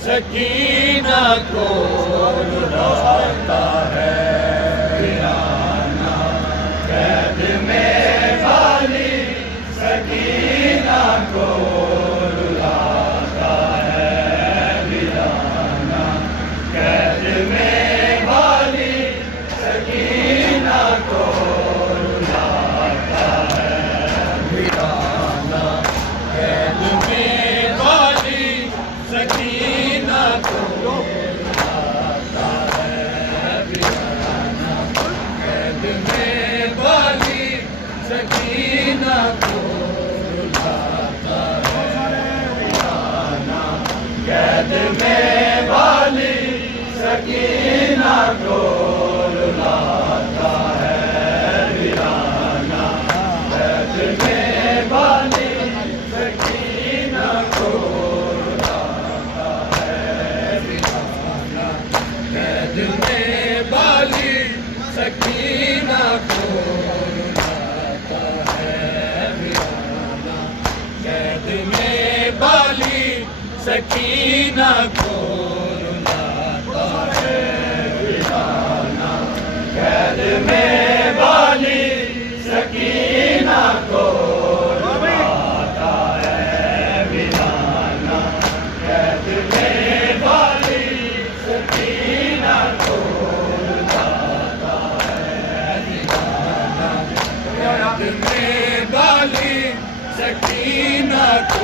सकीना को रुलाता है वीराना, कैद में वाली सकीना को रुलाता है वीराना, कैद में वाली सकीना को रुलाता है वीराना, कैद में वाली सकीना को रुलाता है वीराना, कैद में वाली सकीना को रुलाता है वीराना, कैद में वाली सकीना को रुलाता है वीराना, कैद में वाली सकीना को सकीना को रुलाता है वीराना, कैद में वाली सकीना को रुलाता है वीराना, कैद में वाली सकीना को रुलाता है वीराना, कैद में वाली सकीना को में वाली सकीना को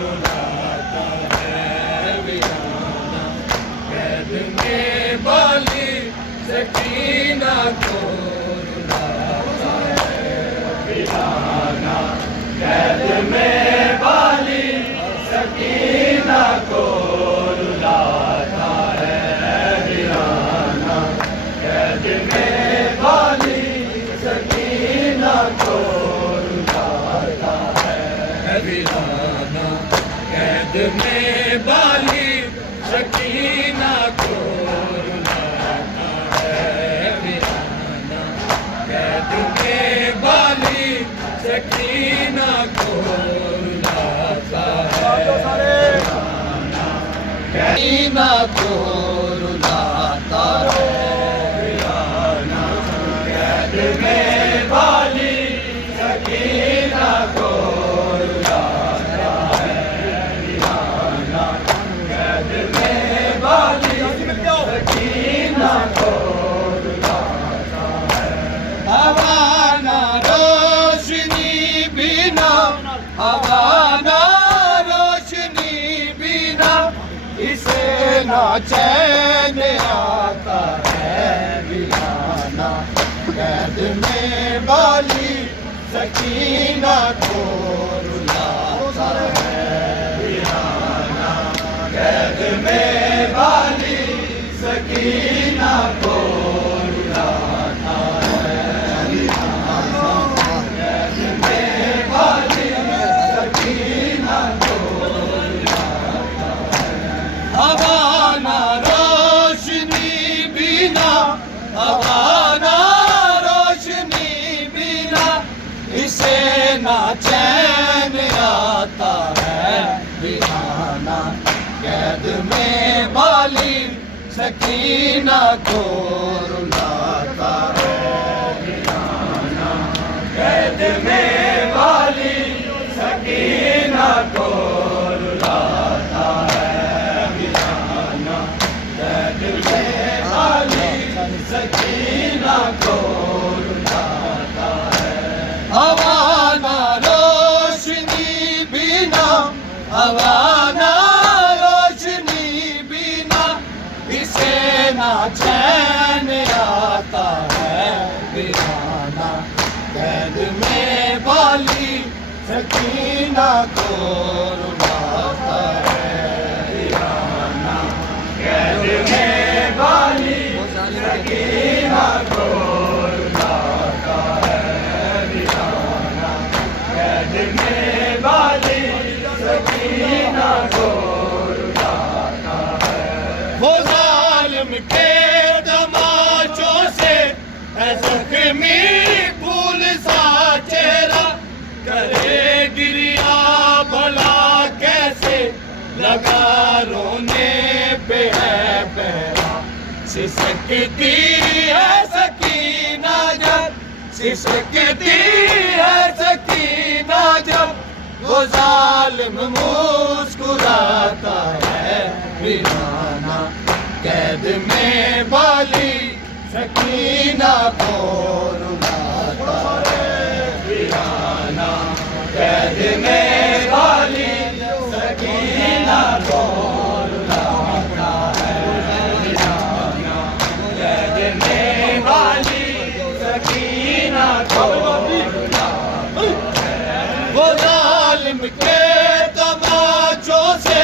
रुलाता है वीराना, कैद में वाली सकीना को रुलाता है वीराना, कैद में वाली सकीना को रुलाता है वीराना, कैद में वाली सकीना को रुलाता है वीराना, कैद में वाली सकीना को रुलाता है वीराना, कैद में वाली सकीना को रुलाता है वीराना, सकीना को रुलाता है वीराना, कैद में वाली सकीना को रुलाता है वीराना, कैद में वाली सकीना को रुलाता है। हवाना रोशनी बिना, हवाना रोशनी बिना, इसे न ना चैन आता है वीराना, कैद में बाली सकीना को रुलाता है वीराना, कैद में बाली सकीना को रुलाता है वीराना, कैद में बाली सकीना को रुलाता है। हवाना रोशनी बिना, हवाना रोशनी बिना, इसे ना चैन आता है वीराना, कैद में बाली सकीना को रुलाता है वीराना, कैद में बाली सकीना को रुलाता है वीराना, कैद में बाली सकीना को रुलाता है। हवाना रोशनी बिना, हवाना रोशनी बिना, इसे ना चैन आता है वीराना, कैद में बाली सकीना को रुलाता है वीराना, कैद में बाली सकीना को रुलाता है वीराना, कैद में बाली सकीना को रुलाता है। वो जालिम के तमाचों से है ज़ख्मी फूल सा चेहरा, करे गिरिया भला कैसे, लगा रोने पे है पहरा, सिसकती है सकीना जब, सिसकती है सकीना जब, वो जालिम मुस्कुराता है वीराना, कैद में बाली सकीना को रुलाता है वीराना, कैद में बाली सकीना को रुलाता है वीराना, कैद में बाली सकीना को रुलाता है। वो जालिम के तमाचों से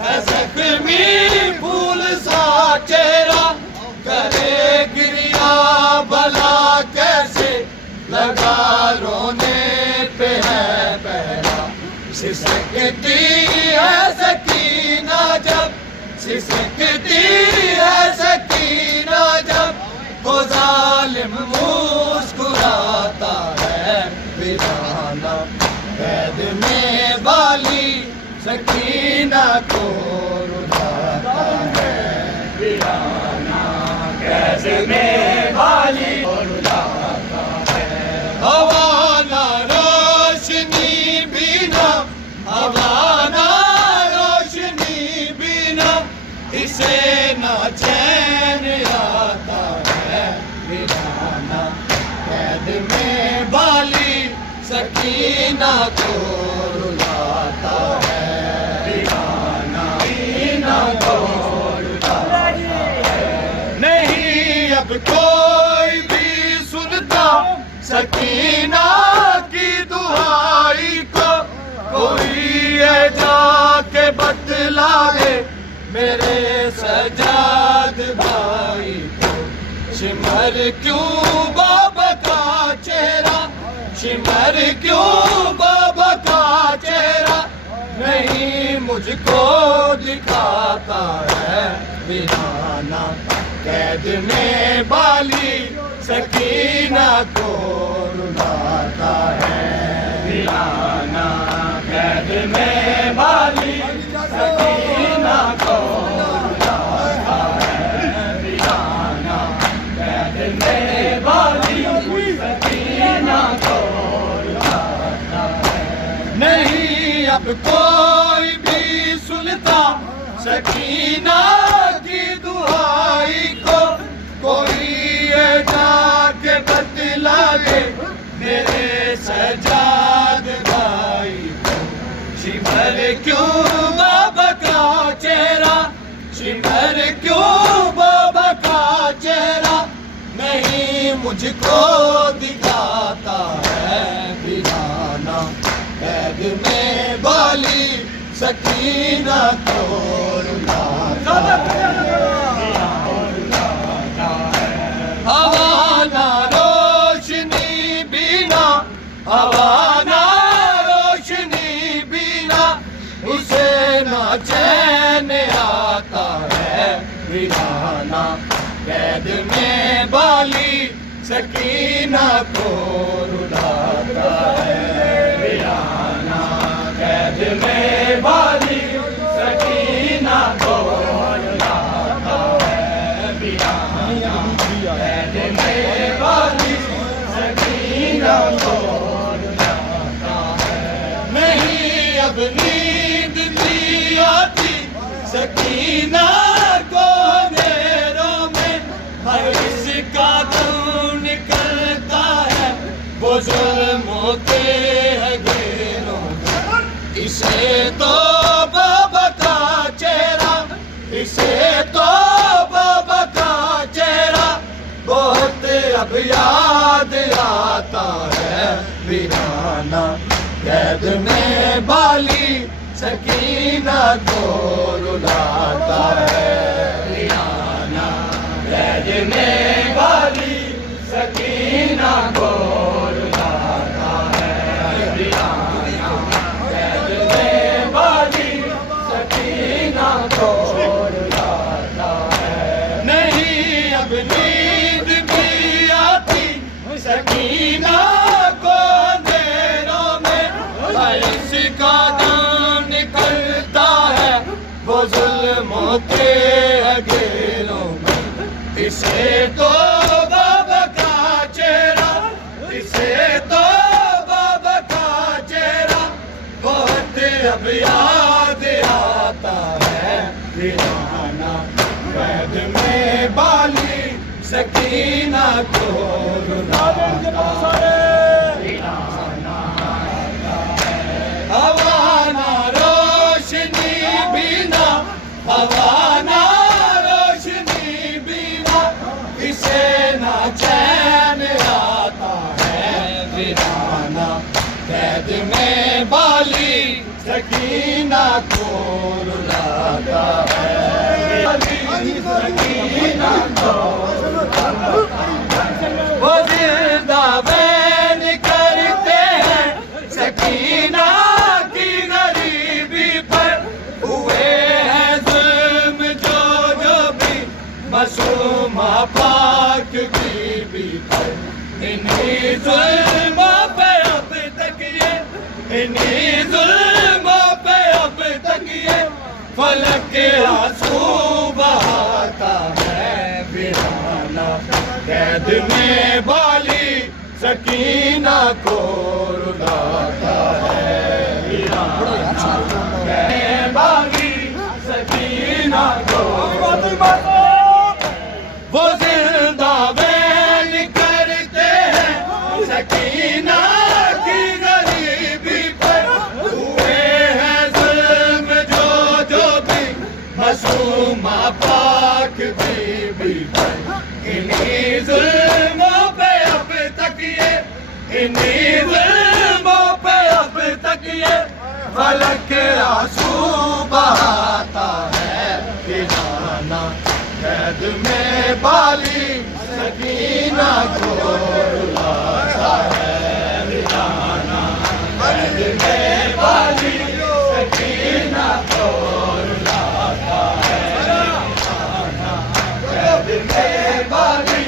है ज़ख्मी फूल सा चेहरा, करे गिरिया भला कैसे, लगा रोने पे है पहरा, सिसकती है सकीना जब, सिसकती है सकीना जब, वो जालिम मुस्कुराता है वीराना, कैद में बाली सकीना को रुलाता है वीराना, कैद में बाली रुलाता है। हवाना रोशनी बिना, हवाना रोशनी बिना, इसे ना चैन आता है वीराना, कैद में बाली सकीना को रुलाता है वीराना, सकीना को रुलाता है। नहीं अब कोई भी सुनता सकीना की दुहाई को, कोई ये जाके बतला दे मेरे सजाद भाई को, सिमर क्यों बाबा का चेहरा, सिमर क्यों बाबा का चेहरा, नहीं मुझको दिखाता है वीराना, कैद में बाली सकीना को रुलाता है वीराना, कैद में बाली सकीना को रुलाता है वीराना, कैद में बाली सकीना को रुलाता है। नहीं अब कोई भी सुनता सकीना की दुहाई को, कोई ये जाके बतला दे मेरे सजाद भाई को, शिमर क्यों बाबा का चेहरा, शिमर पर क्यों बाबा का चेहरा नहीं मुझको दिखाता है वीराना। कैद में बाली सकीना को रुलाता हवा ना रोशनी बिना, हवा ना रोशनी बिना उसे ना चैन आता है वीराना। कैद में बाली सकीना को रुलाता है वीराना। कैद में बाली सकीना को रुलाता है वीराना। कैद में बाली सकीना को रुलाता है। नहीं अब नींद भी आती सकीना को अंधेरों में, हर इसका दम निकलता है वो जुल्म होते हैं घेरों में। इसे तो बाबा का चेहरा, इसे तो बाबा का चेहरा बहुत अब याद आता है वीराना। कैद में बाली सकीना को रुलाता है वीराना। कैद में बाली सकीना को रुलाता है वीराना। कैद में बाली सकीना को रुलाता है। नहीं अब नींद भी आती सकीना को अंधेरों में, इसका दम निकलता है वो जुल्म होते हैं घेरों में। इसे तो बाबा का चेहरा, इसे तो बाबा का चेहरा बहुत अब याद आता है वीराना। कैद में बाली सकीना को रुलाता है वीराना। हवा ना रोशनी बिना, हवा ना रोशनी बिना इसे ना चैन आता है वीराना। कैद में बाली सकीना को रुलाता है सकीना को वो जिंदा बैन करते हैं सकीना की गरीबी पर। हुए हैं जुल्म जो जो भी मासूमा पाक बीबी पर। इन्हीं जुल्मों पे अब तक ये, इन्हीं जुल्मों पे अब तक ये फलक के आंसू बहाता है वीराना। कैद में बाली सकीना को रुलाता है वीराना। कैद में बाली सकीना को वो जिंदा बैन करते हैं सकीना की गरीबी पर। हुए हैं जुल्म जो जो भी मासूमा पाक बीबी पर। इन्हीं जुल्मों पे अब तक ये, इन्हीं जुल्मों पे अब तक ये फलक के आंसू बहाता है वीराना। कैद में बाली सकीना को रुलाता है वीराना। कैद में बाली सकीना को रुलाता है वीराना। कैद में बाली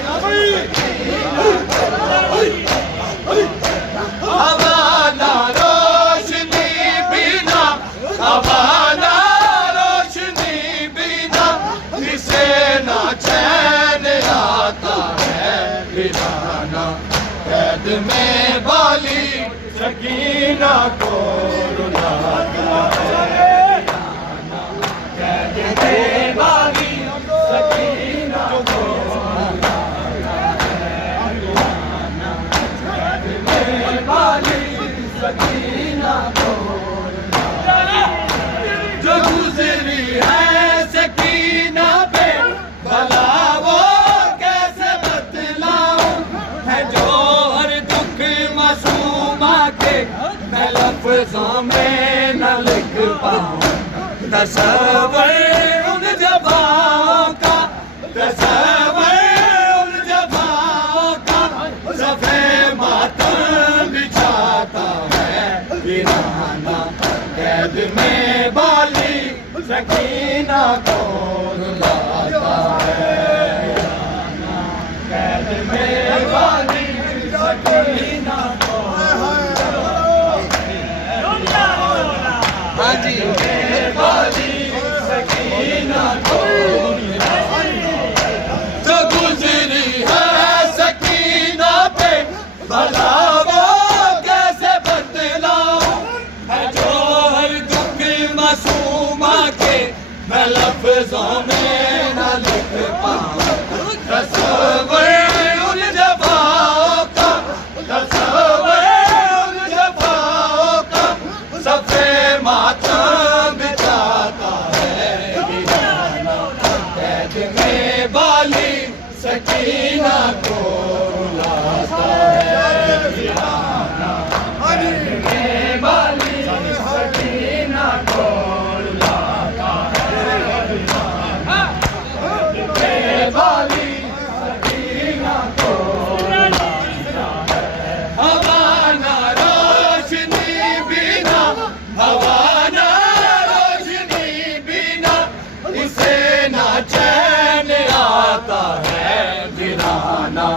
हवा ना रोशनी बिना, हवा ना रोशनी बिना इसे ना चैन आता है वीराना। कैद में बाली सकीना को रुलाता है वीराना। कैद में बाली सकीना को रुलाता है वीराना। कैद में बाली सकीना को रुलाता है। जो गुजरी है सकीना पे पाऊं तसव्वुर उन जबाओं का, तसव्वुर उन जबाओं का, सफ़े मातम बिछाता है वीराना, कैद में बाली सकीना को रुलाता है, कैद में बाली सकीना को हाँ जी बाली सकीना को जो गुजरी है सकीना पे भला वो कैसे बतलाऊं, है जो हर दुख मासूमा के मैं लफ्जों में न लिख पाऊं, तसव्वुर उन जबाओं का, तसव्वुर उन जबाओं का, सफ़े मातम बिछाता है वीराना, कैद में बाली सकीना को रुलाता है वीराना, कैद में बाली सकीना को रुलाता है वीराना, कैद में बाली सकीना को रुलाता है। हवा ना रोशनी बिना, हवा ना रोशनी बिना, इसे ना चैन आता है वीराना,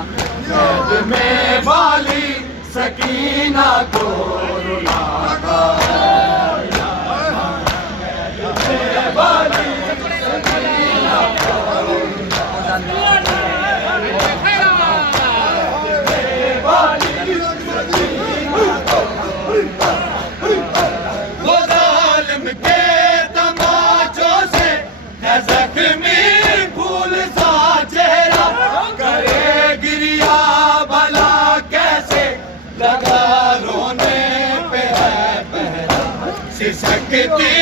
कैद में बाली सकीना को रुलाता है वीराना, कैद में बाली सकीना को रुलाता है, कैद में बाली सकीना को रुलाता है। वो जालिम के तमाचों से है ज़ख्मी फूल सा चेहरा, करे गिरिया भला कैसे लगा रोने पे है पहरा, सिसकती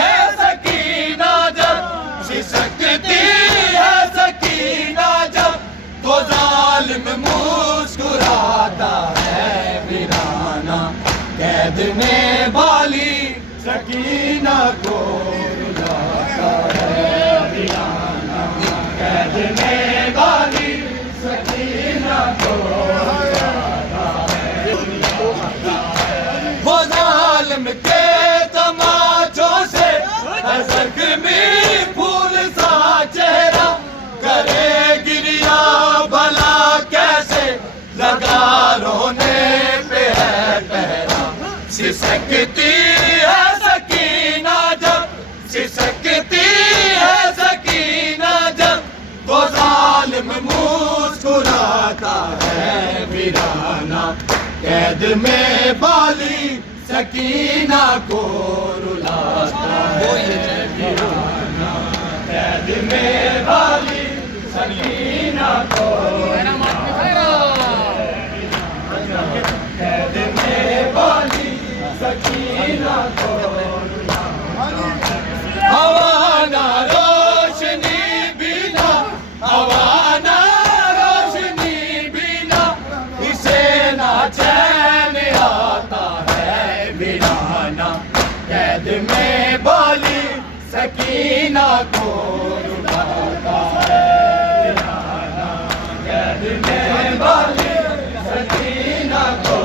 है सकीना जब, सिसकती है सकीना जब, तो जालिम मुस्कुराता है वीराना, कैद में बाली सकीना को रुलाता है वीराना, कैद में बाली सकीना को रुलाता है। वो जालिम के तमाचों से है ज़ख्मी फूल सा चेहरा, करे गिरिया भला कैसे लगा रोने पे है पहरा, सिसकती है सकीना जब, सिसकती है सकीना जब, वो जालिम मुस्कुराता है वीराना, कैद में बाली सकीना को रुलाता है वीराना, कैद में बाली सकीना को रुलाता है, कैद में बाली सकीना को रुलाता है। हवा ना रोशनी बिना, हवा ना रोशनी बिना, इसे ना चैन आता है वीराना, कैद में बाली सकीना को रुलाता है वीराना, कैद में बाली सकीना को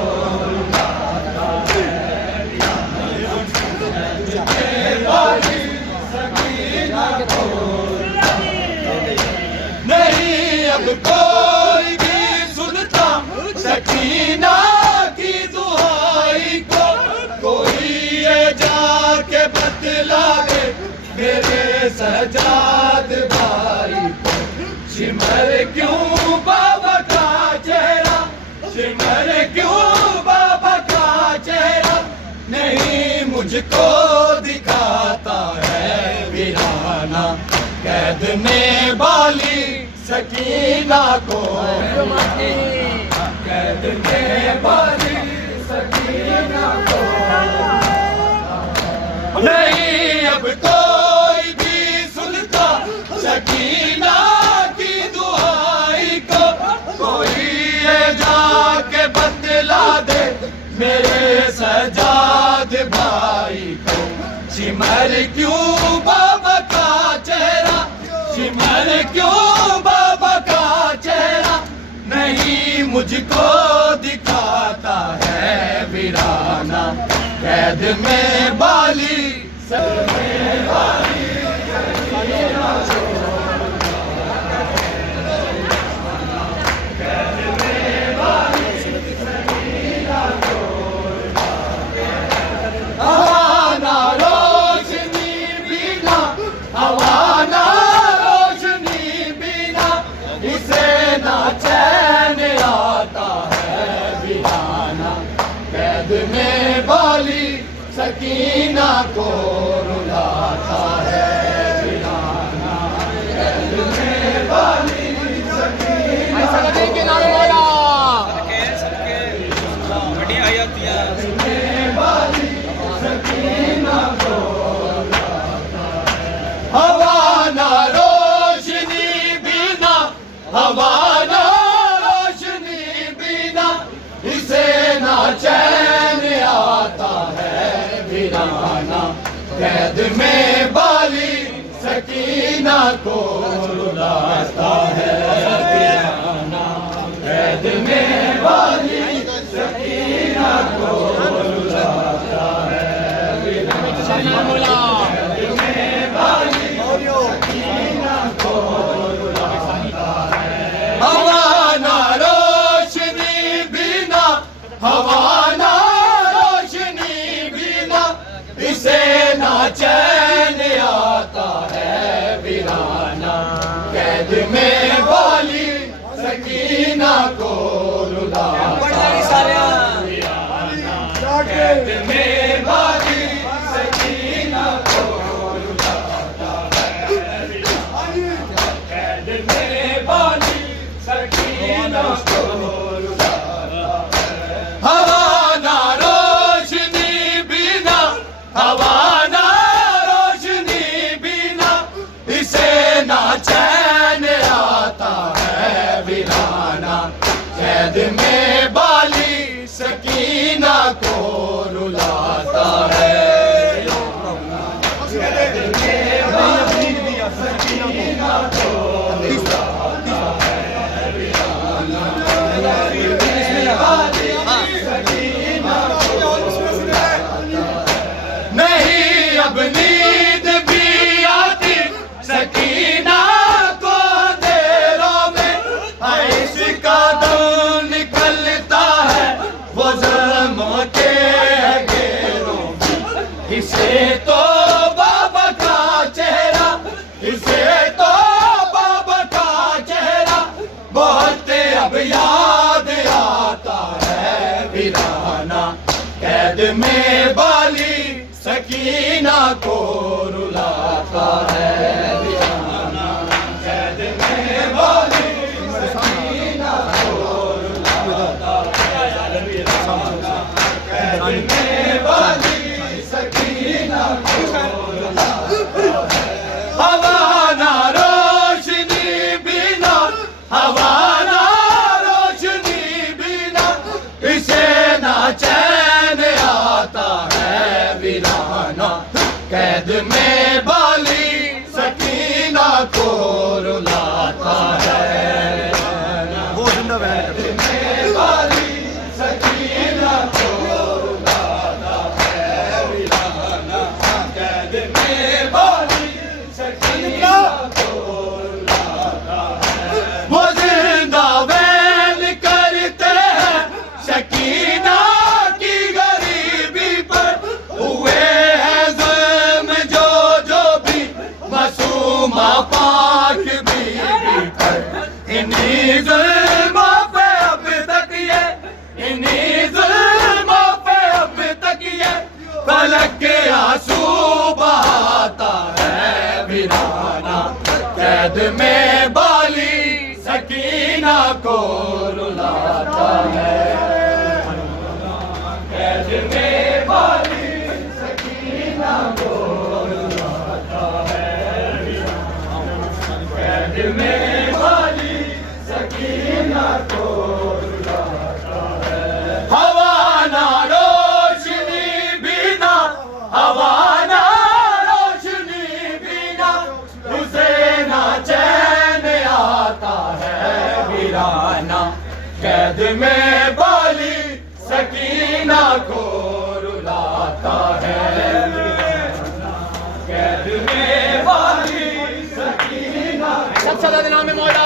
रुलाता है वीराना, कैद में बाली सकीना को नहीं अब कोई भी सुनता सकीना की दुआई को, कोई ये जाके बतला दे मेरे सजाद भाई को, सिमर क्यों बाबा का चेहरा, सिमर क्यों बाबा का चेहरा, नहीं मुझको दिखाता है वीराना, कैद में बाली सकीना को, कैद में बाली सकीना को, नहीं अब कोई भी सुनता सकीना की दुआई को, कोई ये जाके बतला दे मेरे सजाद भाई को, सिमर क्यों बाबा का चेहरा, सिमर क्यों बाबा का चेहरा नहीं मुझको दिखाता है वीराना। कैद में बाली सर में बाली हवाना रोशनी बिना, हवाना रोशनी बिना इसे ना चैन आता है वीराना। कैद में बाली सकीना को रुलाता है वीराना। कैद में बाली सकीना हवाना रोशनी बिना, हवाना रोशनी बिना इसे ना चैन आता है वीराना। कैद में बाली सकीना को रुलाता है वीराना। कैद में बाली सकीना को रुलाता है वीराना। हवाना रोशनी बिना, हवाना रोशनी बिना इसे ना चैन आता है वीराना। कैद में बाली सकीना को रुलाता है वीराना। कैद में बाली सकीना को रुलाता है वीराना। कैद में बाली सकीना को रुलाता है। हवाना रोशनी बिना, हवाना रोशनी बिना इसे ना चैन आता है वीराना। कैद में बाली सकीना को रुलाता है। कैद में बाली सकीना को रुलाता है वीराना। कैद में बाली सकीना को रुलाता है। नहीं अब नींद भी आती सकीना को अंधेरों में, इसका दम निकलता है वो ज़ल्म के घेरों में। इसे तो बाबा का चेहरा, इसे तो बाबा का चेहरा बहुत अब याद आता है वीराना। कैद में बाली सकीना को रुलाता है वीराना। कैद में बाली सकीना को रुलाता है वीराना। कैद में बाली सकीना को रुलाता है। हवाना रोशनी बिना, हवाना रोशनी बिना इसे ना चैन आता है वीराना। कैद में बाली सकीना को रुलाता है। वो जिंदा कैद में बाली सकीना को रुलाता है वीराना। कैद में बाली सकीना को रुलाता है। वो जिंदा वैल करते हैं सकीना की गरीबी पर, हुए हैं ज़ुल्म जो जो भी मासूमा पाक बीबी पर। इन्हीं ज़ुल्मों पे अब तक ये, इन्हीं ज़ुल्मों पे अब तक ये फलक के आंसू बहाता है वीराना। कैद में बाली सकीना को रुलाता है। कैद में बाली सकीना को रुलाता है। कैद में बाली सकीना को रुलाता है। हवाना रोशनी बिना, हवाना कैद में बाली सकीना को रुलाता है, कैद में बाली सकीना सब सदा नाम मौला,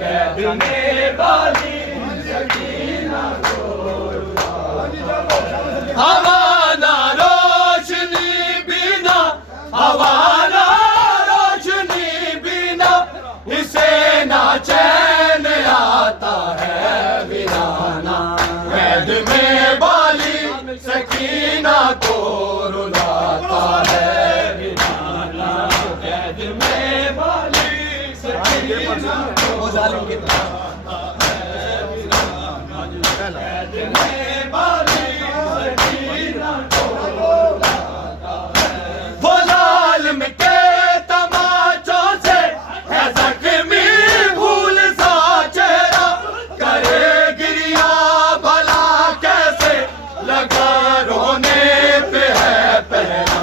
कैद में बाली सकीना को रुलाता। हवाना रोशनी बिना, हवाना रोशनी बिना इसे ना चैन आता है वीराना, कैद में बाली सकीना को रुलाता है वीराना, कैद में बाली सकीना को रुलाता है वीराना, कैद में बाली सकीना को रुलाता है। वो जालिम के तमाचों से है ज़ख्मी भूल सा चेहरा, करे गिरिया भला कैसे लगा रोने पे है पहरा,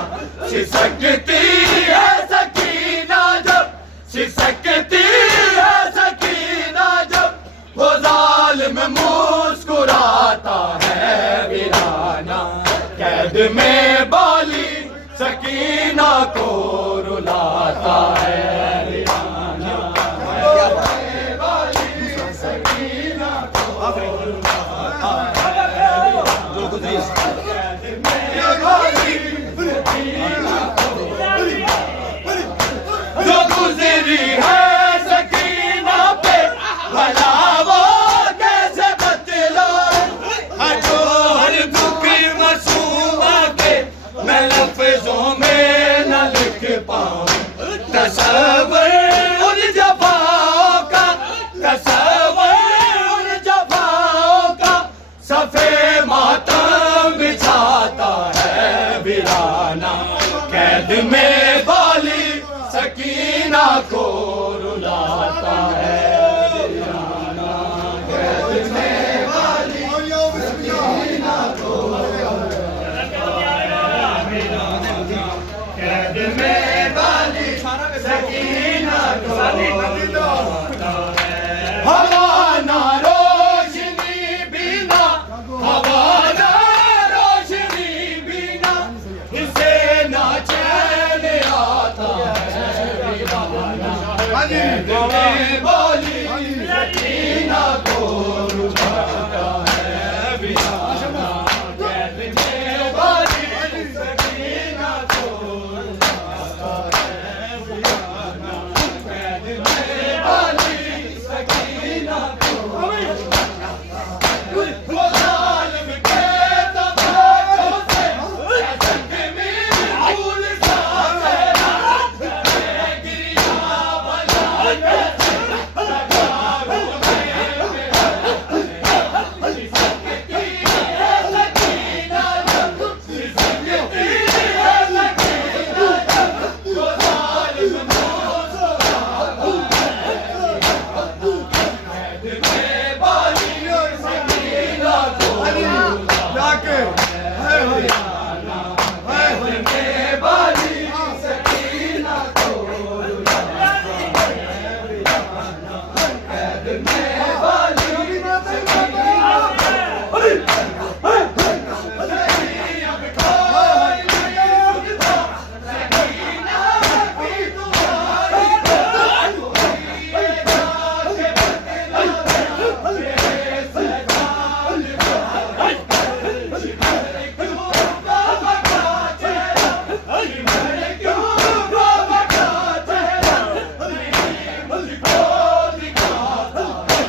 सिसकती है सकीना जब, सिसकती है सकीना जब, वो जालिम मुस्कुराता है वीराना, कैद में बाली सकीना को रुलाता है वीराना, कैद में बाली सकीना को रुलाता है वीराना, कैद में बाली सकीना को, जो गुजरी है सकीना पे भला वो कैसे बतलाऊं, जो हर दुखी मासूमा के मैं लफ्जों में न लिख पाऊं, तसव्वुर उन जफाओं का, तसव्वुर उन जफाओं का, सफे मातम बिछाता है वीराना, कैद में बाली सकीना को रुलाता है वीराना, कैद में बाली सकीना को रुलाता है वीराना, कैद में बाली सकीना को रुलाता है। हवाना रोशनी बिना, हवाना रोशनी बिना इसे ना चैन आता है वीराना, कैद में बाली सकीना को रुलाता है वीराना, कैद में बाली सकीना को रुलाता है वीराना, कैद में बाली सकीना को रुलाता है। वो जालिम के तमाचों से है ज़ख्मी भूल सा चेहरा, करे गिरिया भला कैसे लगा रोने पे है, सिसकती है सकीना जब, सिसकती है सकीना जब, वो जालिम मुस्कुराता है वीराना, कैद में बाली सकीना को रुलाता है वीराना, कैद में बाली सकीना को रुलाता है वीराना, कैद में बाली सकीना को नहीं अब कोई नहीं उठता, सकीना की तुम्हारी बात कोई जाके बतला दे, मेरे सजाल क्यों बाबा का चेहरा, मर क्यों बाबा का चेहरा, नहीं मुझको दिखाता है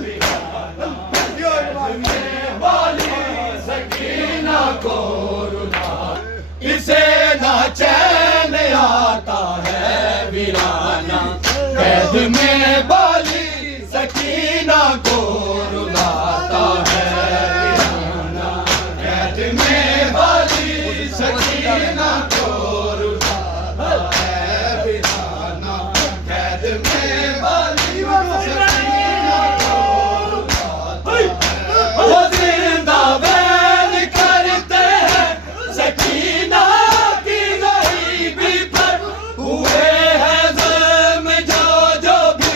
वीराना, कैद में बाली सकीना को रुलाता, इसे ना चैन आता है वीराना, कैद में बाली सकीना को रुलाता है वीराना, कैद में बाली सकीना को रुलाता है वीराना, कैद में बाली सकीना को रुलाता है। वो जिंदा बैन करते हैं सकीना की गरीबी पर, हुए हैं ज़ुल्म जो जो भी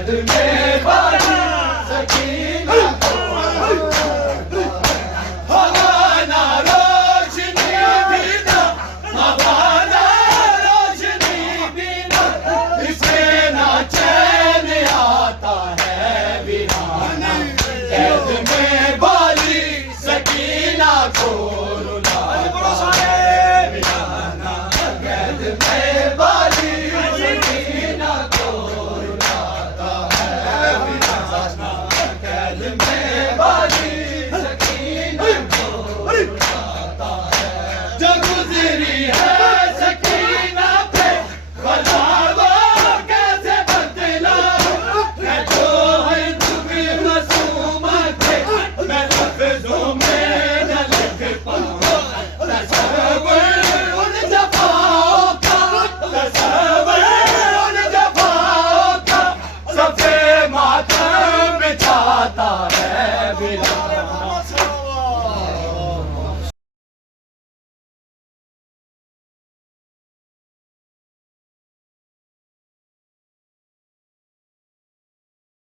संसद में बाजी